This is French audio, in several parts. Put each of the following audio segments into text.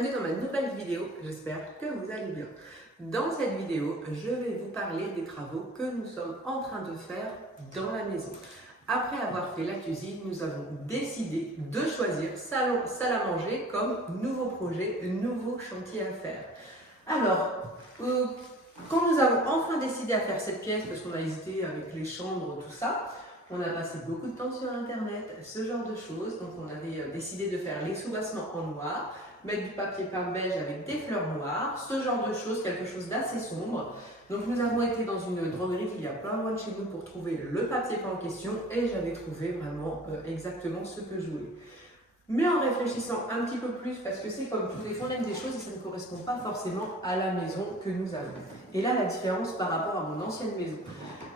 bienvenue dans ma nouvelle vidéo, j'espère que vous allez bien. Dans cette vidéo, je vais vous parler des travaux que nous sommes en train de faire dans la maison. Après avoir fait la cuisine, nous avons décidé de choisir salle à manger comme nouveau projet, nouveau chantier à faire. Alors, quand nous avons enfin décidé à faire cette pièce, parce qu'on a hésité avec les chambres, tout ça, on a passé beaucoup de temps sur internet, ce genre de choses. Donc on avait décidé de faire les sous-bassements en noir, mettre du papier peint beige avec des fleurs noires, ce genre de choses, quelque chose d'assez sombre. Donc nous avons été dans une droguerie qui est à plein loin de chez nous pour trouver le papier peint en question et j'avais trouvé vraiment exactement ce que je voulais. Mais en réfléchissant un petit peu plus, parce que c'est comme tout, des fois on aime des choses et ça ne correspond pas forcément à la maison que nous avons. Et là la différence par rapport à mon ancienne maison,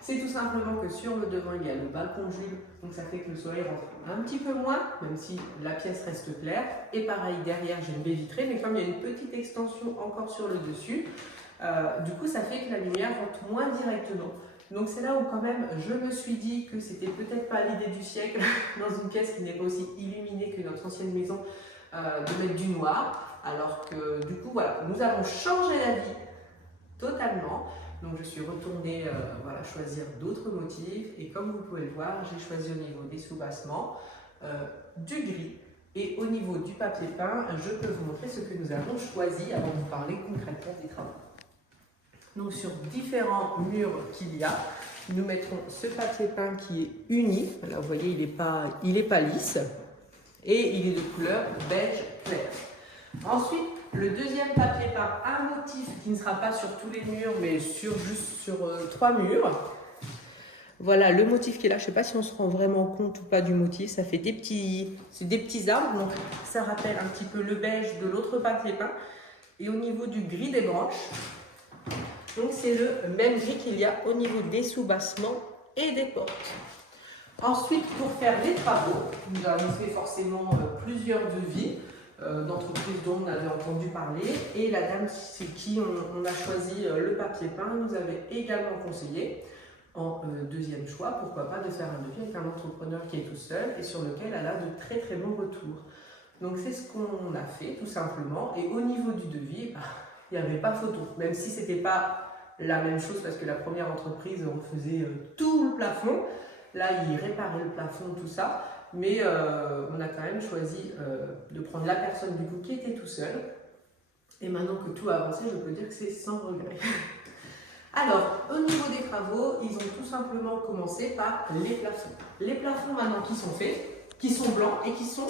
c'est tout simplement que sur le devant il y a le balcon de Jules, donc ça fait que le soleil rentre un petit peu moins, même si la pièce reste claire. Et pareil derrière j'ai une baie vitrée, mais comme il y a une petite extension encore sur le dessus, du coup ça fait que la lumière rentre moins directement. Donc c'est là où quand même je me suis dit que c'était peut-être pas l'idée du siècle dans une pièce qui n'est pas aussi illuminée que notre ancienne maison de mettre du noir. Alors que du coup voilà, nous avons changé la vie totalement. Donc je suis retournée choisir d'autres motifs et comme vous pouvez le voir, j'ai choisi au niveau des sous-bassements du gris. Et au niveau du papier peint, je peux vous montrer ce que nous avons choisi avant de vous parler concrètement des travaux. Donc sur différents murs qu'il y a, nous mettrons ce papier peint qui est uni. Là vous voyez, il n'est pas lisse et il est de couleur beige clair. Ensuite, le deuxième papier peint, un motif qui ne sera pas sur tous les murs, mais juste sur 3 murs. Voilà le motif qui est là. Je ne sais pas si on se rend vraiment compte ou pas du motif. Ça fait des petits arbres, donc ça rappelle un petit peu le beige de l'autre papier peint. Et au niveau du gris des branches, donc c'est le même gris qu'il y a au niveau des sous-bassements et des portes. Ensuite, pour faire les travaux, nous avons fait forcément plusieurs devis d'entreprises dont on avait entendu parler. Et la dame c'est qui on a choisi le papier peint nous avait également conseillé en deuxième choix, pourquoi pas de faire un devis avec un entrepreneur qui est tout seul et sur lequel elle a de très très bons retours. Donc c'est ce qu'on a fait tout simplement. Et au niveau du devis, il n'y avait pas photo, même si c'était pas la même chose parce que la première entreprise refaisait tout le plafond. Là, il réparait le plafond, tout ça. Mais on a quand même choisi de prendre la personne du coup qui était tout seul. Et maintenant que tout a avancé, je peux dire que c'est sans regret. Alors, au niveau des travaux, ils ont tout simplement commencé par les plafonds. Les plafonds maintenant qui sont faits, qui sont blancs et qui sont,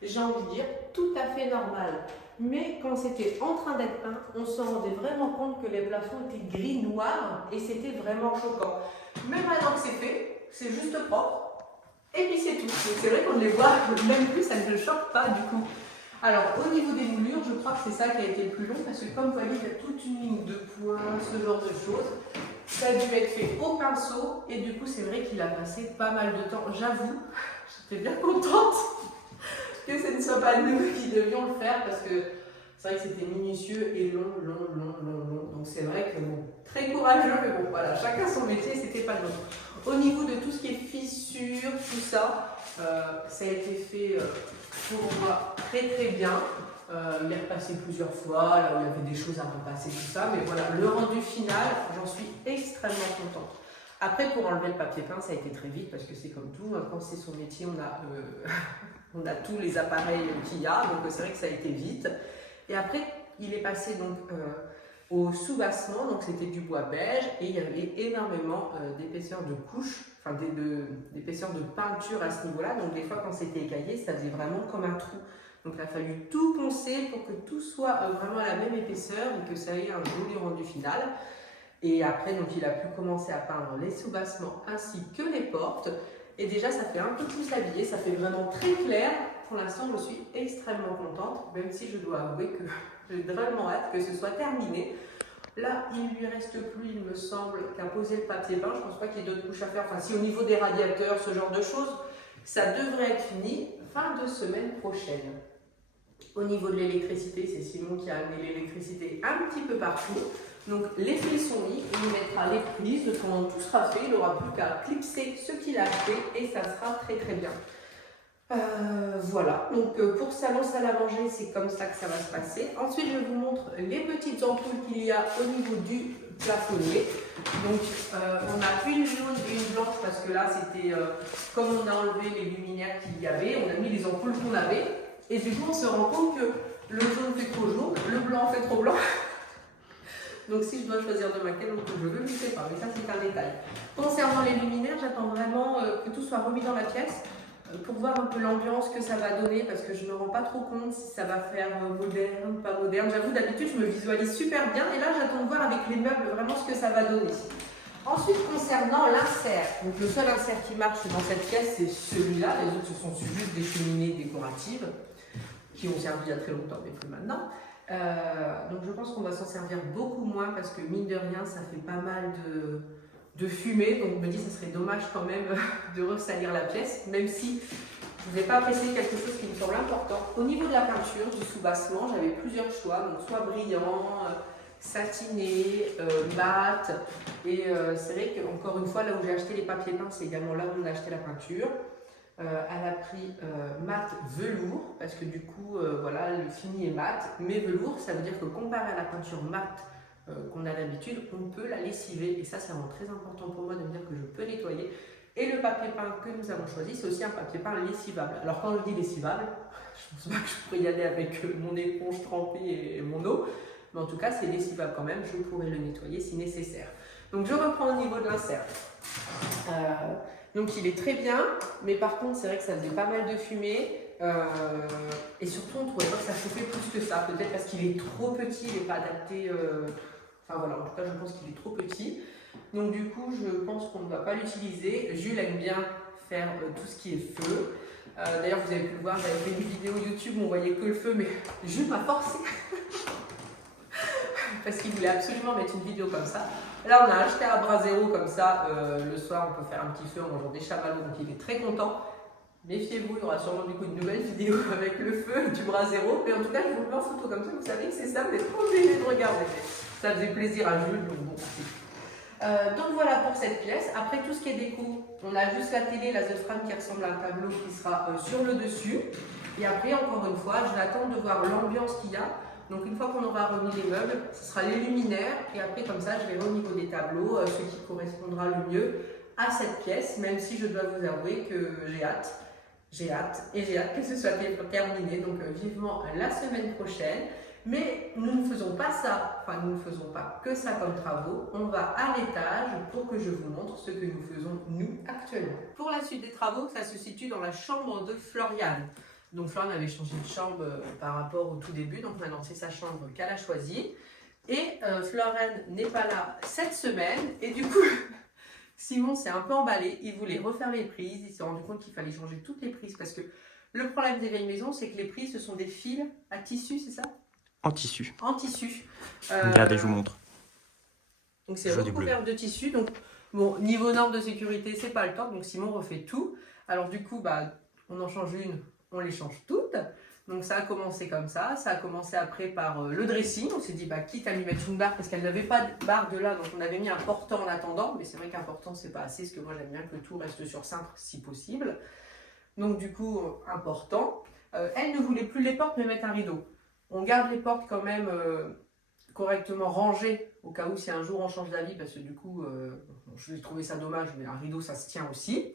j'ai envie de dire, tout à fait normal. Mais quand c'était en train d'être peint, on se rendait vraiment compte que les plafonds étaient gris-noir et c'était vraiment choquant. Mais maintenant que c'est fait, c'est juste propre. Et puis c'est tout. Donc c'est vrai qu'on les voit même plus, ça ne le choque pas du coup. Alors au niveau des moulures, je crois que c'est ça qui a été le plus long parce que comme vous voyez, il y a toute une ligne de points, ce genre de choses. Ça a dû être fait au pinceau et du coup c'est vrai qu'il a passé pas mal de temps. J'avoue, j'étais bien contente que ce ne soit pas nous qui devions le faire parce que c'est vrai que c'était minutieux et long. Donc c'est vrai que bon, très courageux, mais bon voilà, chacun son métier, c'était pas le nôtre. Au niveau de tout ce qui est fissures, tout ça, ça a été fait pour moi très très bien. Il est repassé plusieurs fois, là où il y avait des choses à repasser, tout ça. Mais voilà, le rendu final, j'en suis extrêmement contente. Après, pour enlever le papier peint, ça a été très vite parce que c'est comme tout. Quand c'est son métier, on a tous les appareils qu'il y a. Donc c'est vrai que ça a été vite. Et après, il est passé donc au sous-bassement, donc c'était du bois beige et il y avait énormément d'épaisseur de couches, enfin d'épaisseur de peinture à ce niveau-là. Donc des fois quand c'était écaillé, ça faisait vraiment comme un trou. Donc il a fallu tout poncer pour que tout soit vraiment à la même épaisseur et que ça ait un joli rendu final. Et après, donc il a pu commencer à peindre les sous-bassements ainsi que les portes. Et déjà, ça fait un peu plus habillé, ça fait vraiment très clair. Pour l'instant, je suis extrêmement contente, même si je dois avouer que j'ai vraiment hâte que ce soit terminé. Là, il ne lui reste plus, il me semble, qu'à poser le papier peint. Je ne pense pas qu'il y ait d'autres couches à faire. Enfin, si au niveau des radiateurs, ce genre de choses, ça devrait être fini fin de semaine prochaine. Au niveau de l'électricité, c'est Simon qui a amené l'électricité un petit peu partout. Donc les fils sont mis, il mettra les prises, quand tout sera fait, il n'aura plus qu'à clipser ce qu'il a fait et ça sera très très bien. Voilà, donc pour salon salle à manger, c'est comme ça que ça va se passer. Ensuite, je vous montre les petites ampoules qu'il y a au niveau du plafonnier. Donc, on a une jaune et une blanche parce que là, c'était comme on a enlevé les luminaires qu'il y avait, on a mis les ampoules qu'on avait. Et du coup, on se rend compte que le jaune fait trop jaune, le blanc fait trop blanc. Donc, si je dois choisir de laquelle, je ne le sais pas, mais ça, c'est un détail. Concernant les luminaires, j'attends vraiment que tout soit remis dans la pièce. Pour voir un peu l'ambiance que ça va donner, parce que je ne me rends pas trop compte si ça va faire moderne, pas moderne. J'avoue, d'habitude, je me visualise super bien, et là, j'attends de voir avec les meubles vraiment ce que ça va donner. Ensuite, concernant l'insert, donc le seul insert qui marche dans cette pièce, c'est celui-là. Les autres, ce sont juste des cheminées décoratives, qui ont servi il y a très longtemps, mais plus maintenant. Donc, je pense qu'on va s'en servir beaucoup moins, parce que mine de rien, ça fait pas mal de fumée, donc je me dis que ce serait dommage quand même de ressalir la pièce, même si je n'ai pas apprécié quelque chose qui me semble important. Au niveau de la peinture, du sous-bassement, j'avais plusieurs choix, donc soit brillant, satiné, mat, et c'est vrai qu'encore une fois, là où j'ai acheté les papiers peints, c'est également là où on a acheté la peinture. Elle a pris mat velours, parce que du coup, voilà, le fini est mat, mais velours, ça veut dire que comparé à la peinture mat, qu'on a d'habitude, on peut la lessiver et ça c'est vraiment très important pour moi de me dire que je peux nettoyer. Et le papier peint que nous avons choisi, c'est aussi un papier peint lessivable. Alors quand je dis lessivable, je pense pas que je pourrais y aller avec mon éponge trempée et mon eau, mais en tout cas c'est lessivable quand même, je pourrais le nettoyer si nécessaire. Donc je reprends au niveau de l'insert. Donc il est très bien, mais par contre c'est vrai que ça faisait pas mal de fumée. Et surtout on ne trouvait pas que ça chauffait plus que ça, peut-être parce qu'il est trop petit, il n'est pas adapté, enfin voilà, en tout cas je pense qu'il est trop petit, donc du coup je pense qu'on ne va pas l'utiliser. Jules aime bien faire tout ce qui est feu, d'ailleurs vous avez pu le voir, j'avais fait une vidéo YouTube où on voyait que le feu, mais Jules m'a forcé parce qu'il voulait absolument mettre une vidéo comme ça. Là on a acheté un brasero comme ça, le soir on peut faire un petit feu en mangeant des chamallows, donc il est très content. Méfiez-vous, il y aura sûrement du coup une nouvelle vidéo avec le feu du brasero. Mais en tout cas, je vous le mets en photo comme ça, vous savez que c'est ça, vous n'êtes pas obligé de regarder. Ça faisait plaisir à Jules, donc bon. Donc voilà pour cette pièce. Après tout ce qui est déco, on a juste la télé, la The Frame qui ressemble à un tableau qui sera sur le dessus. Et après, encore une fois, je vais attendre de voir l'ambiance qu'il y a. Donc une fois qu'on aura remis les meubles, ce sera les luminaires. Et après, comme ça, je verrai au niveau des tableaux ce qui correspondra le mieux à cette pièce, même si je dois vous avouer que j'ai hâte. J'ai hâte que ce soit terminé, donc vivement la semaine prochaine. Mais nous ne faisons pas ça, enfin nous ne faisons pas que ça comme travaux. On va à l'étage pour que je vous montre ce que nous faisons nous actuellement. Pour la suite des travaux, ça se situe dans la chambre de Floriane. Donc Floriane avait changé de chambre par rapport au tout début, donc maintenant c'est sa chambre qu'elle a choisie. Et Floriane n'est pas là cette semaine, et du coup... Simon s'est un peu emballé, il voulait refaire les prises, il s'est rendu compte qu'il fallait changer toutes les prises parce que le problème des vieilles maisons, c'est que les prises, ce sont des fils à tissu, c'est ça? En tissu. En tissu. Regardez, je vous montre. Donc c'est recouvert de tissu, donc bon, niveau norme de sécurité, c'est pas le temps, donc Simon refait tout. Alors du coup, bah, on en change une, on les change toutes. Donc ça a commencé comme ça a commencé après par le dressing. On s'est dit, bah, quitte à lui mettre une barre, parce qu'elle n'avait pas de barre de là, donc on avait mis un portant en attendant, mais c'est vrai qu'un portant c'est pas assez, parce que moi j'aime bien que tout reste sur cintre si possible. Donc du coup, un portant. Elle ne voulait plus les portes, mais mettre un rideau. On garde les portes quand même correctement rangées, au cas où si un jour on change d'avis, parce que du coup, je trouvais ça dommage, mais un rideau ça se tient aussi.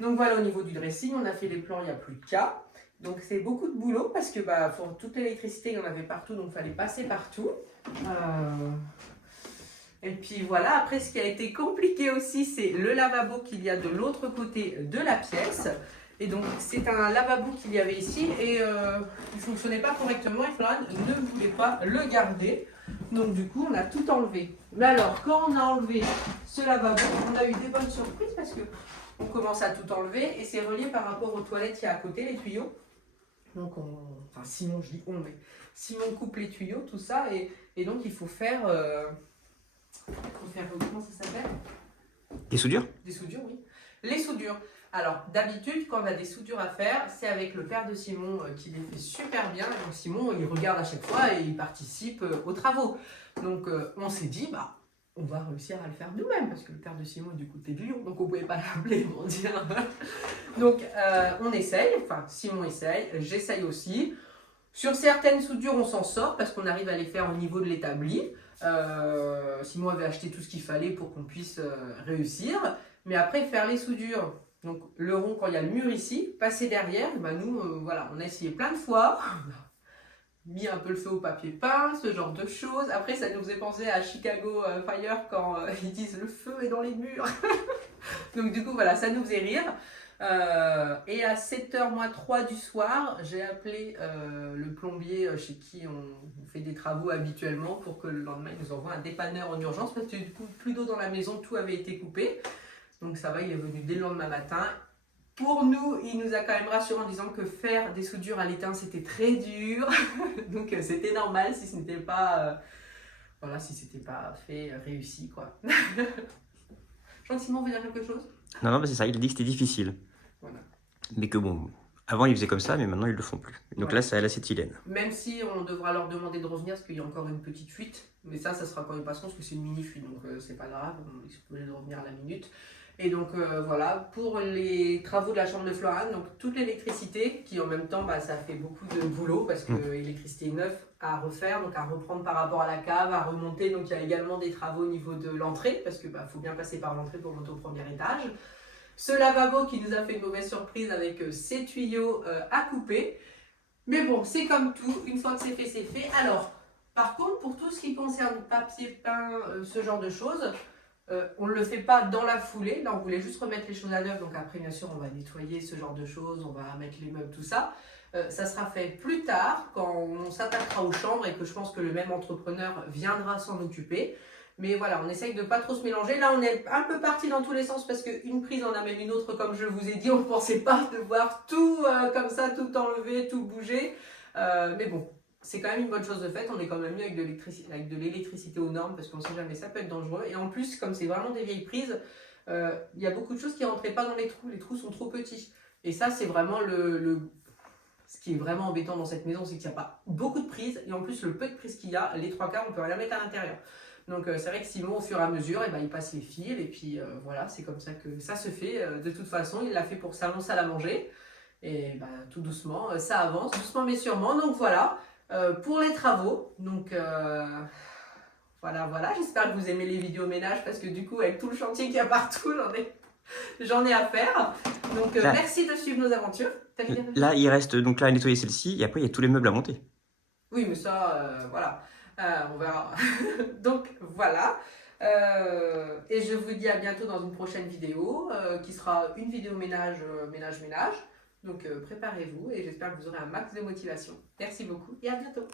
Donc voilà, au niveau du dressing, on a fait les plans, il n'y a plus de cas. Donc c'est beaucoup de boulot parce que bah, pour toute l'électricité, il y en avait partout, donc il fallait passer partout. Et puis voilà, après ce qui a été compliqué aussi, c'est le lavabo qu'il y a de l'autre côté de la pièce. Et donc c'est un lavabo qu'il y avait ici et il ne fonctionnait pas correctement et Floriane ne voulait pas le garder. Donc du coup, on a tout enlevé. Mais alors, quand on a enlevé ce lavabo, on a eu des bonnes surprises parce que on commence à tout enlever et c'est relié par rapport aux toilettes qui y a à côté, les tuyaux. Donc, enfin Simon, je dis on, mais Simon coupe les tuyaux, tout ça, et donc il faut faire, comment ça s'appelle? Des soudures? Des soudures, oui. Les soudures. Alors, d'habitude, quand on a des soudures à faire, c'est avec le père de Simon qui les fait super bien. Donc Simon, il regarde à chaque fois et il participe aux travaux. Donc, on s'est dit, bah, on va réussir à le faire nous-mêmes parce que le père de Simon est du côté de Lyon, donc on ne pouvait pas l'appeler pour dire. Donc on essaye, enfin Simon essaye, j'essaye aussi. Sur certaines soudures, on s'en sort parce qu'on arrive à les faire au niveau de l'établi. Simon avait acheté tout ce qu'il fallait pour qu'on puisse réussir. Mais après, faire les soudures, donc le rond quand il y a le mur ici, passer derrière, ben nous, voilà, on a essayé plein de fois. Mis un peu le feu au papier peint, ce genre de choses. Après, ça nous faisait penser à Chicago Fire quand ils disent le feu est dans les murs. Donc du coup, voilà, ça nous faisait rire. Et à 7h-3 du soir, j'ai appelé le plombier chez qui on fait des travaux habituellement pour que le lendemain, il nous envoie un dépanneur en urgence parce que du coup, plus d'eau dans la maison, tout avait été coupé. Donc ça va, il est venu dès le lendemain matin. Pour nous, il nous a quand même rassuré en disant que faire des soudures à l'étain, c'était très dur. Donc c'était normal si ce n'était pas, voilà, si c'était pas fait, réussi, quoi. Jean-Simon veut dire quelque chose? Non, non, bah, c'est ça, il a dit que c'était difficile. Voilà. Mais que bon, avant ils faisaient comme ça, mais maintenant ils le font plus. Donc Voilà. là, c'est à l'acétylène. Même si on devra leur demander de revenir parce qu'il y a encore une petite fuite. Mais ça sera quand ils passeront parce que c'est une mini-fuite, donc c'est pas grave, ils sont obligés de revenir à la minute. Et donc voilà, pour les travaux de la chambre de Florane, donc toute l'électricité, qui en même temps, bah, ça fait beaucoup de boulot parce que l'électricité est neuve à refaire, donc à reprendre par rapport à la cave, à remonter. Donc il y a également des travaux au niveau de l'entrée, parce que faut bien passer par l'entrée pour monter au premier étage. Ce lavabo qui nous a fait une mauvaise surprise avec ces tuyaux à couper. Mais bon, c'est comme tout, une fois que c'est fait, c'est fait. Alors, par contre, pour tout ce qui concerne papier peint, ce genre de choses, on ne le fait pas dans la foulée. Là, on voulait juste remettre les choses à neuf. Donc après, bien sûr, on va nettoyer ce genre de choses, on va mettre les meubles, tout ça. Ça sera fait plus tard, quand on s'attaquera aux chambres et que je pense que le même entrepreneur viendra s'en occuper. Mais voilà, on essaye de ne pas trop se mélanger. Là, on est un peu parti dans tous les sens parce qu'une prise en amène une autre, comme je vous ai dit. On ne pensait pas devoir tout comme ça, tout enlever, tout bouger. Mais bon, c'est quand même une bonne chose de fait. On est quand même mieux avec de l'électricité aux normes parce qu'on ne sait jamais, ça peut être dangereux. Et en plus, comme c'est vraiment des vieilles prises, il y a beaucoup de choses qui ne rentraient pas dans les trous. Les trous sont trop petits. Et ça, c'est vraiment ce qui est vraiment embêtant dans cette maison, c'est qu'il n'y a pas beaucoup de prises. Et en plus, le peu de prises qu'il y a, les 3/4, on ne peut rien mettre à l'intérieur. Donc c'est vrai que Simon, au fur et à mesure, il passe les fils et puis voilà, c'est comme ça que ça se fait. De toute façon, il l'a fait pour salon, salle à manger. Et tout doucement, ça avance, doucement mais sûrement. Donc voilà, pour les travaux. Donc voilà, j'espère que vous aimez les vidéos ménage parce que du coup, avec tout le chantier qu'il y a partout, j'en ai à faire. Donc merci de suivre nos aventures. Là, il reste donc là à nettoyer celle-ci et après il y a tous les meubles à monter. Oui, mais ça, voilà. On verra. Donc voilà. Et je vous dis à bientôt dans une prochaine vidéo qui sera une vidéo ménage. Donc préparez-vous et j'espère que vous aurez un max de motivation. Merci beaucoup et à bientôt.